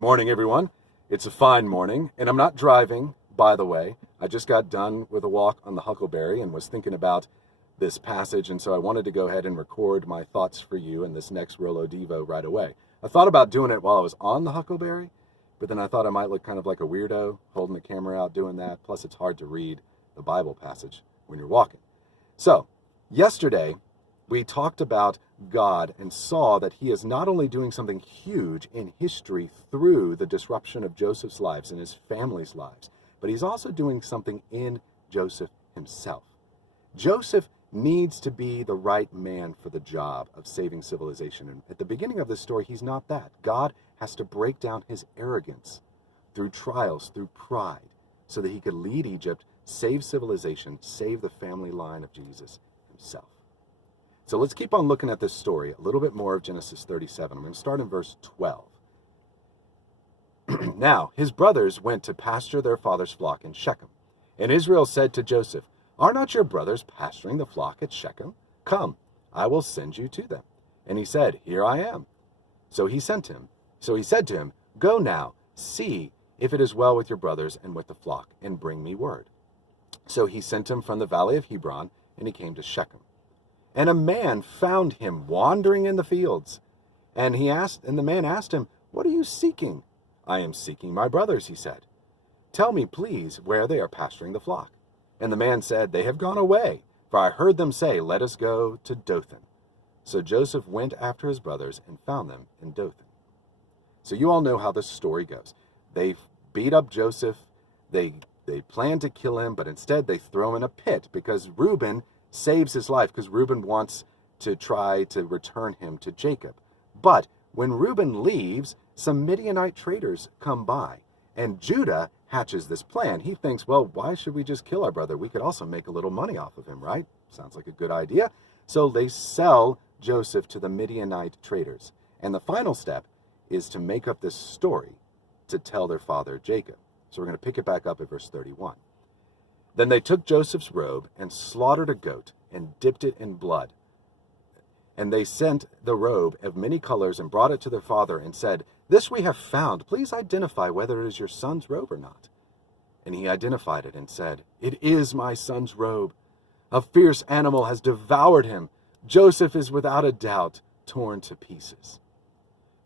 Morning, everyone. It's a fine morning, and I'm not driving, by the way. I just got done with a walk on the Huckleberry and was thinking about this passage, and so I wanted to go ahead and record my thoughts for you in this next Rollo Devo right away. I thought about doing it while I was on the Huckleberry, but then I thought I might look kind of like a weirdo holding the camera out doing that. Plus, it's hard to read the Bible passage when you're walking. So, yesterday, we talked about God and saw that he is not only doing something huge in history through the disruption of Joseph's lives and his family's lives, but he's also doing something in Joseph himself. Joseph needs to be the right man for the job of saving civilization. And at the beginning of this story, he's not that. God has to break down his arrogance through trials, through pride, so that he could lead Egypt, save civilization, save the family line of Jesus himself. So let's keep on looking at this story, a little bit more of Genesis 37. I'm going to start in verse 12. Now, his brothers went to pasture their father's flock in Shechem. And Israel said to Joseph, "Are not your brothers pasturing the flock at Shechem? Come, I will send you to them." And he said, "Here I am." So he said to him, "Go now, see if it is well with your brothers and with the flock, and bring me word." So he sent him from the valley of Hebron, and he came to Shechem. And a man found him wandering in the fields. And the man asked him, "What are you seeking?" "I am seeking my brothers," he said. "Tell me, please, where they are pasturing the flock." And the man said, "They have gone away, for I heard them say, 'Let us go to Dothan.'" So Joseph went after his brothers and found them in Dothan. So you all know how this story goes. They beat up Joseph. They plan to kill him, but instead they throw him in a pit because Reuben saves his life, because Reuben wants to try to return him to Jacob. But when Reuben leaves, some Midianite traders come by, and Judah hatches this plan. He thinks, well, why should we just kill our brother? We could also make a little money off of him, right? Sounds like a good idea. So they sell Joseph to the Midianite traders. And the final step is to make up this story to tell their father Jacob. So we're going to pick it back up at verse 31. Then they took Joseph's robe and slaughtered a goat and dipped it in blood. And they sent the robe of many colors and brought it to their father and said, "This we have found. Please identify whether it is your son's robe or not." And he identified it and said, "It is my son's robe. A fierce animal has devoured him. Joseph is without a doubt torn to pieces."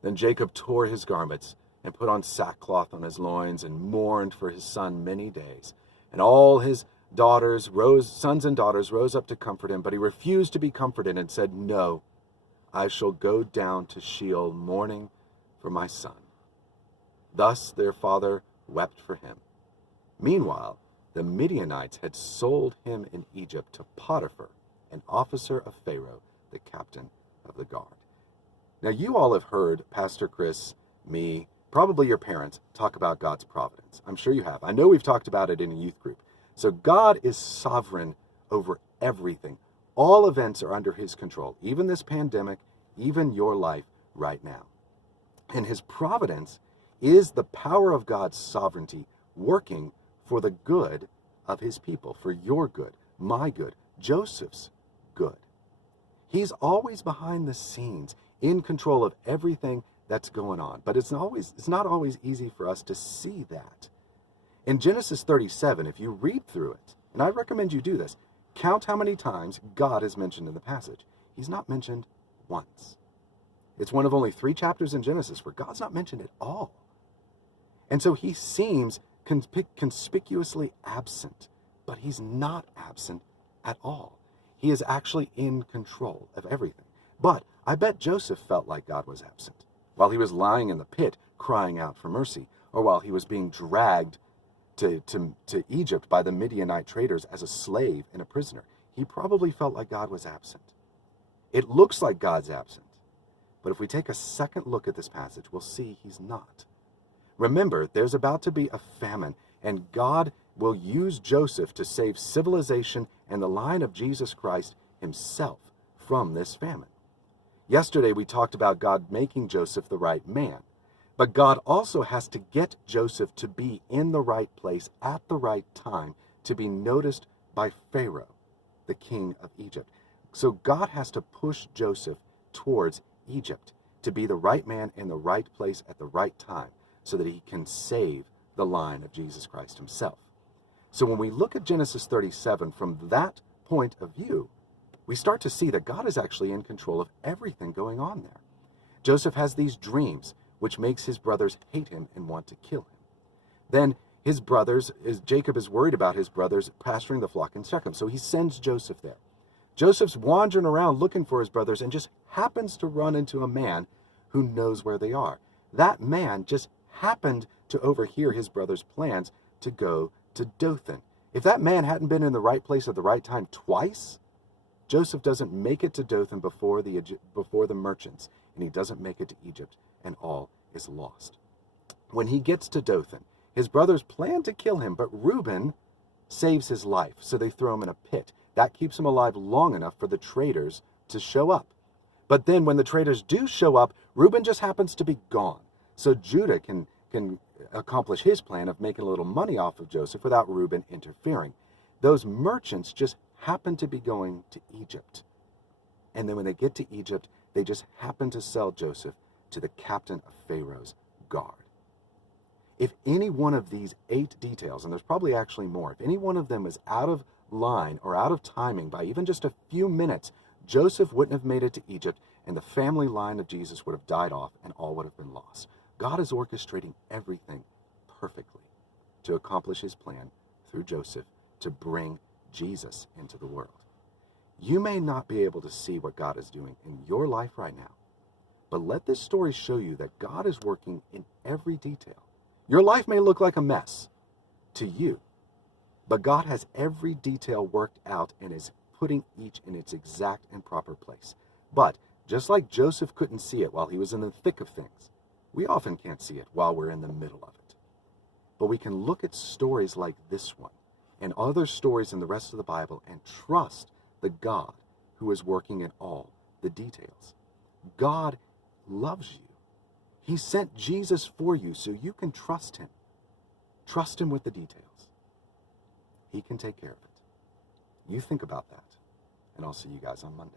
Then Jacob tore his garments and put on sackcloth on his loins and mourned for his son many days. And all his sons and daughters rose up to comfort him, but he refused to be comforted and said, "No, I shall go down to Sheol mourning for my son." Thus their father wept for him. Meanwhile, the Midianites had sold him in Egypt to Potiphar, an officer of Pharaoh, the captain of the guard. Now, you all have heard Pastor Chris, me, probably your parents, talk about God's providence. I'm sure you have. I know we've talked about it in a youth group. So God is sovereign over everything. All events are under his control, even this pandemic, even your life right now. And his providence is the power of God's sovereignty working for the good of his people, for your good, my good, Joseph's good. He's always behind the scenes, in control of everything that's going on. But it's not always easy for us to see that. In Genesis 37, if you read through it, and I recommend you do this, count how many times God is mentioned in the passage. He's not mentioned once. It's one of only 3 chapters in Genesis where God's not mentioned at all. And so he seems conspicuously absent, but he's not absent at all. He is actually in control of everything. But I bet Joseph felt like God was absent while he was lying in the pit crying out for mercy, or while he was being dragged to Egypt by the Midianite traders as a slave and a prisoner. He probably felt like God was absent. It looks like God's absent, but if we take a second look at this passage, we'll see he's not. Remember, there's about to be a famine, and God will use Joseph to save civilization and the line of Jesus Christ himself from this famine. Yesterday, we talked about God making Joseph the right man. But God also has to get Joseph to be in the right place at the right time to be noticed by Pharaoh, the king of Egypt. So God has to push Joseph towards Egypt to be the right man in the right place at the right time, so that he can save the line of Jesus Christ himself. So when we look at Genesis 37 from that point of view, we start to see that God is actually in control of everything going on there. Joseph has these dreams, which makes his brothers hate him and want to kill him. Then his brothers, Jacob is worried about his brothers pasturing the flock in Shechem, so he sends Joseph there. Joseph's wandering around looking for his brothers and just happens to run into a man who knows where they are. That man just happened to overhear his brother's plans to go to Dothan. If that man hadn't been in the right place at the right time twice, Joseph doesn't make it to Dothan before the merchants, and he doesn't make it to Egypt, and all is lost. When he gets to Dothan, his brothers plan to kill him, but Reuben saves his life, so they throw him in a pit. That keeps him alive long enough for the traders to show up. But then when the traders do show up, Reuben just happens to be gone. So Judah can accomplish his plan of making a little money off of Joseph without Reuben interfering. Those merchants just happen to be going to Egypt. And then when they get to Egypt, they just happen to sell Joseph to the captain of Pharaoh's guard. If any one of these 8 details, and there's probably actually more, if any one of them is out of line or out of timing by even just a few minutes, Joseph wouldn't have made it to Egypt, and the family line of Jesus would have died off, and all would have been lost. God is orchestrating everything perfectly to accomplish his plan through Joseph to bring Jesus into the world. You may not be able to see what God is doing in your life right now, but let this story show you that God is working in every detail. Your life may look like a mess to you, but God has every detail worked out and is putting each in its exact and proper place. But just like Joseph couldn't see it while he was in the thick of things, we often can't see it while we're in the middle of it. But we can look at stories like this one and other stories in the rest of the Bible and trust the God who is working in all the details. God loves you. He sent Jesus for you so you can trust him. Trust him with the details. He can take care of it. You think about that, and I'll see you guys on Monday.